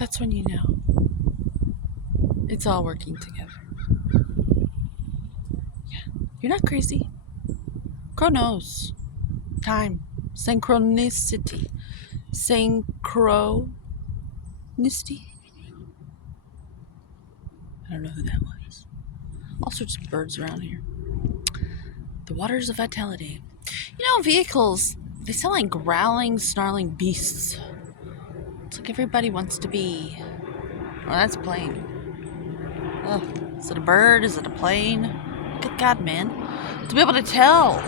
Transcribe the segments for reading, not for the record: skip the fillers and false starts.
That's when you know it's all working together. You're not crazy. Chronos, time, synchronicity, synchronicity. I don't know who that was. All sorts of birds around here. The waters of vitality. Vehicles, they sound like growling, snarling beasts. It's like everybody wants to be. Oh, that's a plane. Oh, is it a bird? Is it a plane? Good God, man. To be able to tell.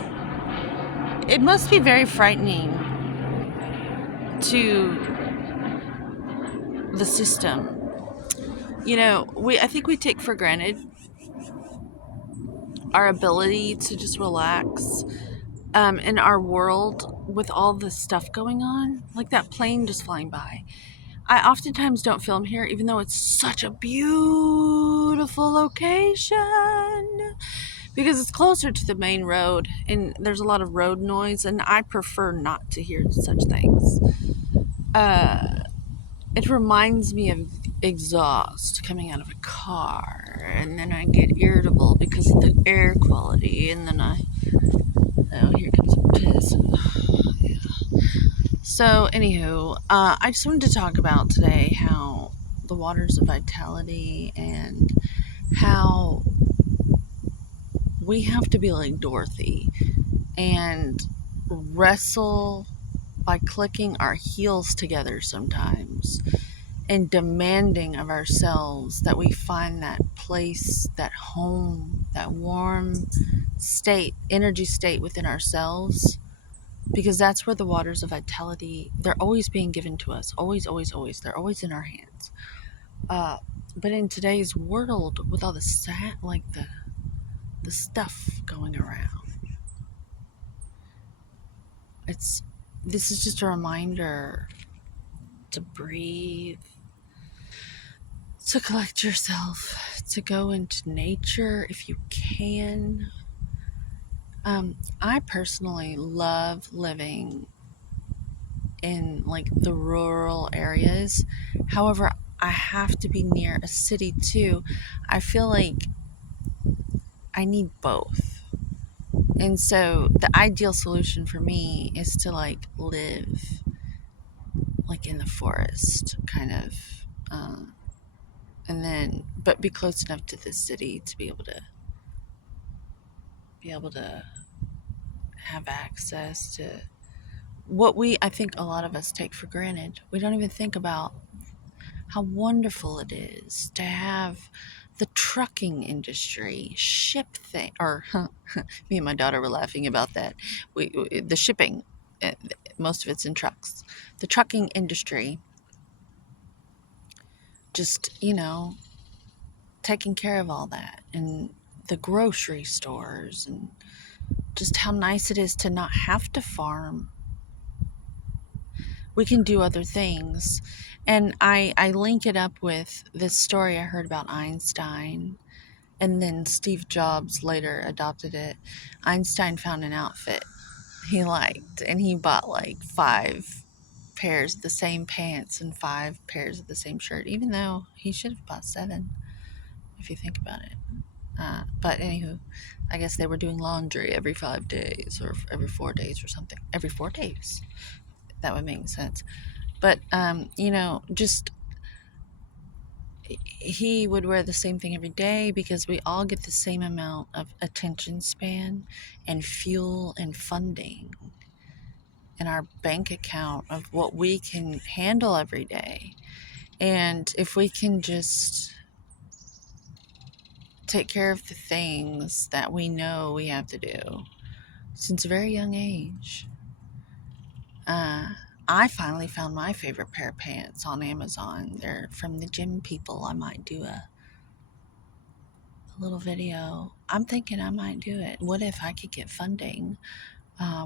It must be very frightening to the system. I think we take for granted our ability to just relax in our world with all this stuff going on, like that plane just flying by. I oftentimes don't film here, even though it's such a beautiful location, because it's closer to the main road and there's a lot of road noise, and I prefer not to hear such things. It reminds me of exhaust coming out of a car, and then I get irritable because of the air quality, and then here comes a piss. Yeah. So, anywho, I just wanted to talk about today how the waters of vitality and how we have to be like Dorothy and wrestle by clicking our heels together sometimes and demanding of ourselves that we find that place, that home, that warm state, energy state within ourselves, because that's where the waters of vitality, they're always being given to us. Always, always, always. They're always in our hands. But in today's world, with all the the stuff going around, this is just a reminder to breathe, to collect yourself, to go into nature if you can. I personally love living in like the rural areas. However, I have to be near a city too. I feel like I need both. And so the ideal solution for me is to like live like in the forest kind of, and then but be close enough to the city to be able to have access to what I think a lot of us take for granted. We don't even think about how wonderful it is to have the trucking industry ship thing, or me and my daughter were laughing about that. The shipping, uh, most of it's in trucks. The trucking industry, just taking care of all that, and the grocery stores, and just how nice it is to not have to farm. We can do other things. And I link it up with this story I heard about Einstein, and then Steve Jobs later adopted it. Einstein found an outfit he liked, and he bought like 5 pairs of the same pants and 5 pairs of the same shirt, even though he should have bought 7, if you think about it. But anywho, I guess they were doing laundry every 5 days or every 4 days or something. Every 4 days. That would make sense. But, just he would wear the same thing every day because we all get the same amount of attention span and fuel and funding in our bank account of what we can handle every day. And if we can just take care of the things that we know we have to do since a very young age. I finally found my favorite pair of pants on Amazon. They're from the Gym People. I might do a little video. I'm thinking I might do it. What if I could get funding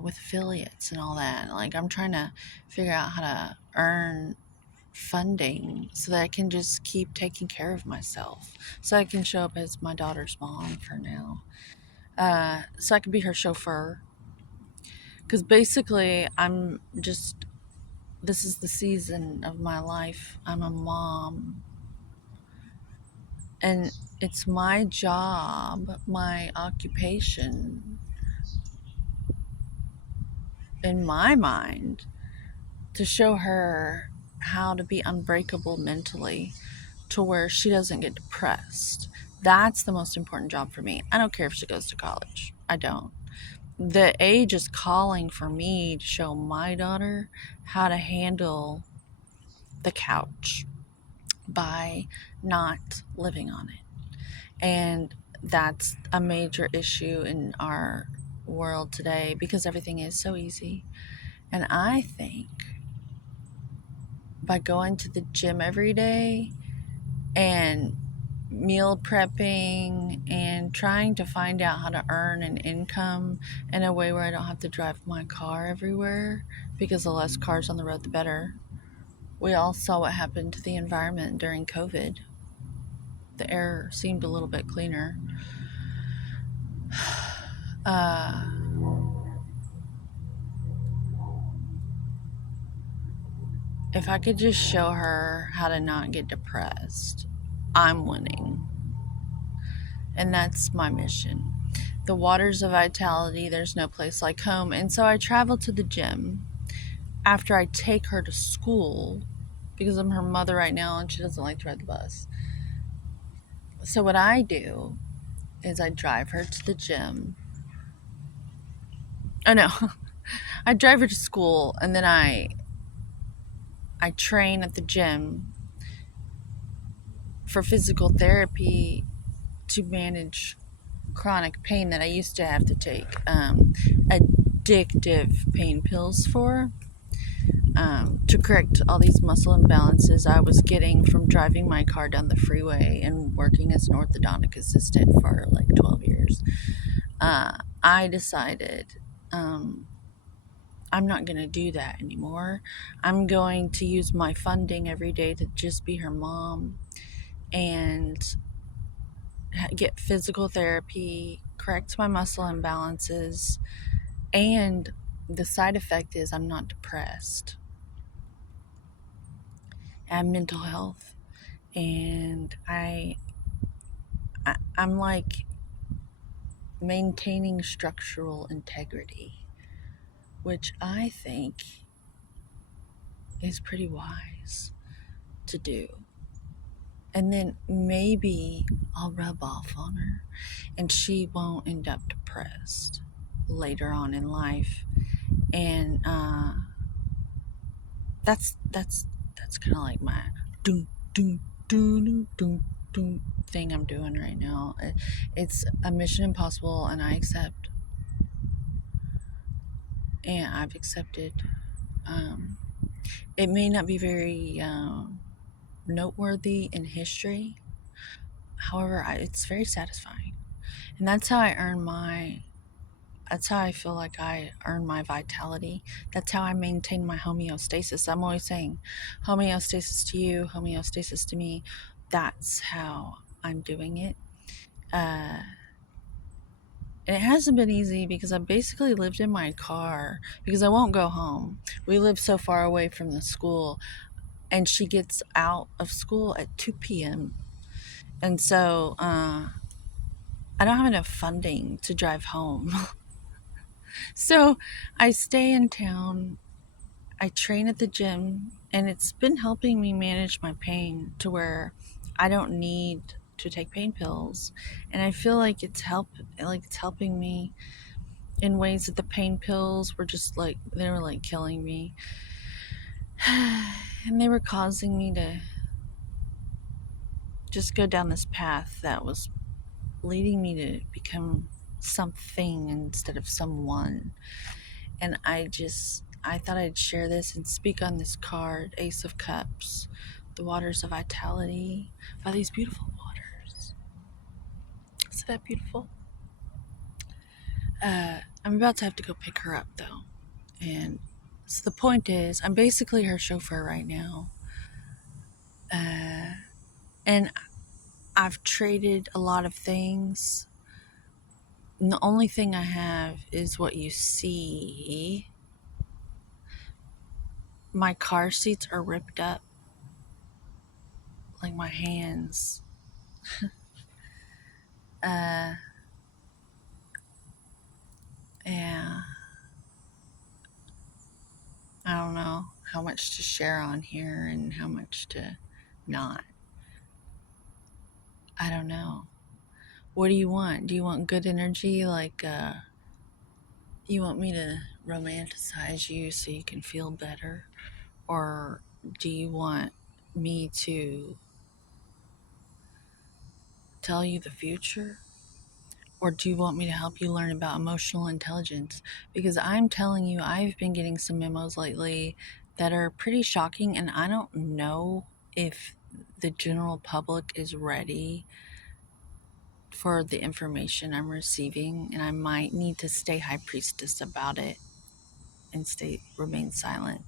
with affiliates and all that? Like, I'm trying to figure out how to earn funding so that I can just keep taking care of myself, so I can show up as my daughter's mom for now, so I can be her chauffeur, because basically I'm just this is the season of my life. I'm a mom, and it's my job, my occupation, in my mind, to show her how to be unbreakable mentally to where she doesn't get depressed. That's the most important job for me. I don't care if she goes to college. I don't. The age is calling for me to show my daughter how to handle the couch by not living on it. And that's a major issue in our world today because everything is so easy. And I think by going to the gym every day and meal prepping and trying to find out how to earn an income in a way where I don't have to drive my car everywhere, because the less cars on the road, the better. We all saw what happened to the environment during COVID. The air seemed a little bit cleaner. Uh, if I could just show her how to not get depressed, I'm winning. And that's my mission. The waters of vitality, there's no place like home. And so I travel to the gym after I take her to school because I'm her mother right now and she doesn't like to ride the bus. So what I do is I drive her to the gym. Oh no, I drive her to school and then I train at the gym for physical therapy to manage chronic pain that I used to have to take addictive pain pills for. To correct all these muscle imbalances I was getting from driving my car down the freeway and working as an orthodontic assistant for like 12 years. I decided I'm not going to do that anymore. I'm going to use my funding every day to just be her mom and get physical therapy, correct my muscle imbalances, and the side effect is I'm not depressed. I have mental health, and I'm like maintaining structural integrity, which I think is pretty wise to do. And then maybe I'll rub off on her and she won't end up depressed later on in life. And that's kind of like my doom doom doom doom doom thing I'm doing right now. It's a mission impossible, and I accept, and I've accepted. It may not be very noteworthy in history, however, it's very satisfying, and that's how I earn my. That's how I feel like I earn my vitality. That's how I maintain my homeostasis. I'm always saying homeostasis to you, homeostasis to me. That's how I'm doing it. And it hasn't been easy because I basically lived in my car because I won't go home. We live so far away from the school, and she gets out of school at 2 p.m. And so I don't have enough funding to drive home. So I stay in town. I train at the gym, and it's been helping me manage my pain to where I don't need to take pain pills. And I feel like it's helping me in ways that the pain pills were just like they were like killing me. And they were causing me to just go down this path that was leading me to become something instead of someone. And I thought I'd share this and speak on this card, Ace of Cups, the waters of vitality, by these beautiful waters. Isn't that beautiful? I'm about to have to go pick her up though. And so the point is, I'm basically her chauffeur right now. And I've traded a lot of things. And the only thing I have is what you see. my car seats are ripped up, like my hands. Yeah, I don't know how much to share on here and how much to not. I don't know. What do you want? Do you want good energy? Like, you want me to romanticize you so you can feel better? Or do you want me to tell you the future? Or do you want me to help you learn about emotional intelligence? Because I'm telling you, I've been getting some memos lately that are pretty shocking, and I don't know if the general public is ready for the information I'm receiving, and I might need to stay high priestess about it and remain silent.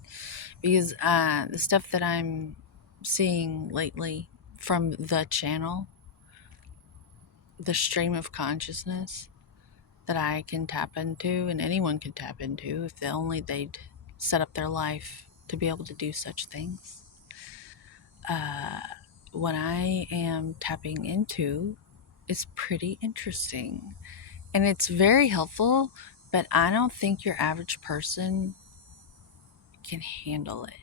Because the stuff that I'm seeing lately from the channel, the stream of consciousness that I can tap into and anyone can tap into if only they'd set up their life to be able to do such things. What I am tapping into is pretty interesting and it's very helpful, but I don't think your average person can handle it.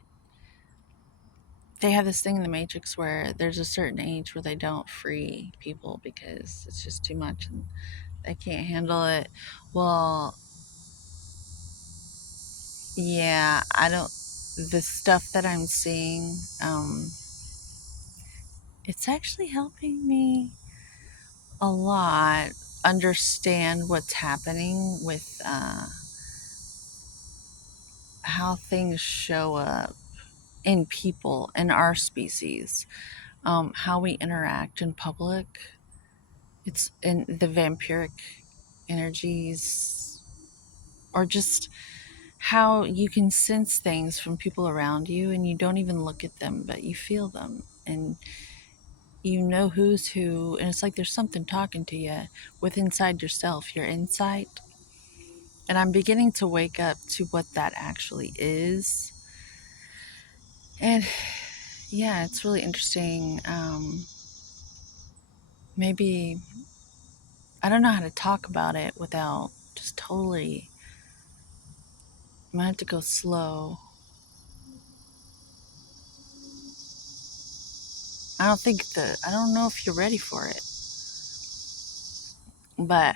They have this thing in the Matrix where there's a certain age where they don't free people because it's just too much and they can't handle it. Well, yeah, I don't. The stuff that I'm seeing, it's actually helping me a lot understand what's happening with how things show up in people in our species, how we interact in public. It's in the vampiric energies, or just how you can sense things from people around you and you don't even look at them, but you feel them and you know who's who. And it's like there's something talking to you with inside yourself, your insight. And I'm beginning to wake up to what that actually is. And yeah, it's really interesting. Maybe I don't know how to talk about it without just totally. I'm gonna have to go slow. I don't know if you're ready for it, but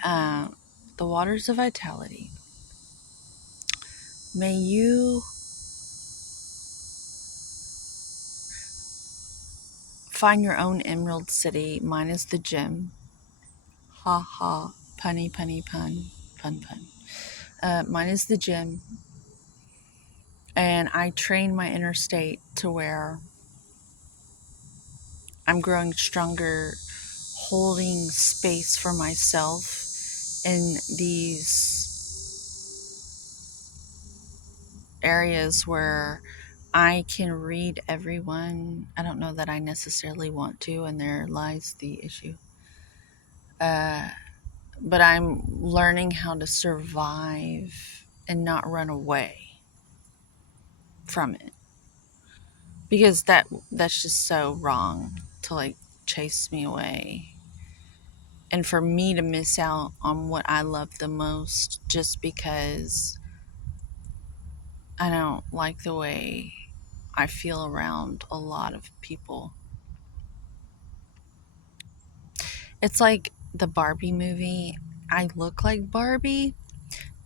the waters of vitality. May you find your own emerald city. Mine is the gem. Ha ha, punny punny pun, pun pun. Mine is the gym, and I train my inner state to where I'm growing stronger, holding space for myself in these areas where I can read everyone. I don't know that I necessarily want to, and there lies the issue. But I'm learning how to survive and not run away from it. Because that's just so wrong to like chase me away and for me to miss out on what I love the most just because I don't like the way I feel around a lot of people. It's like the Barbie movie. I look like Barbie,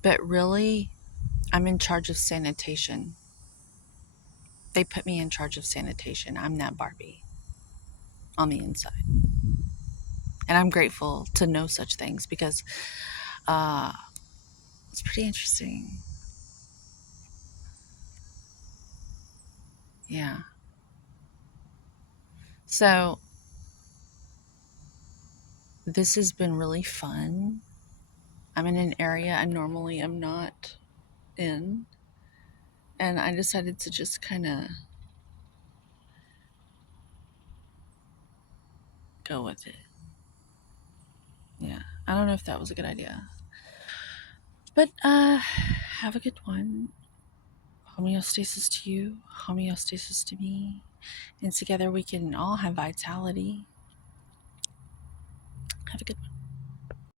but really I'm in charge of sanitation. They put me in charge of sanitation. I'm that Barbie on the inside. And I'm grateful to know such things because it's pretty interesting. Yeah. So this has been really fun. I'm in an area I normally am not in. And I decided to just kind of go with it. Yeah. I don't know if that was a good idea. But have a good one. Homeostasis to you, homeostasis to me. And together we can all have vitality. Have a good one.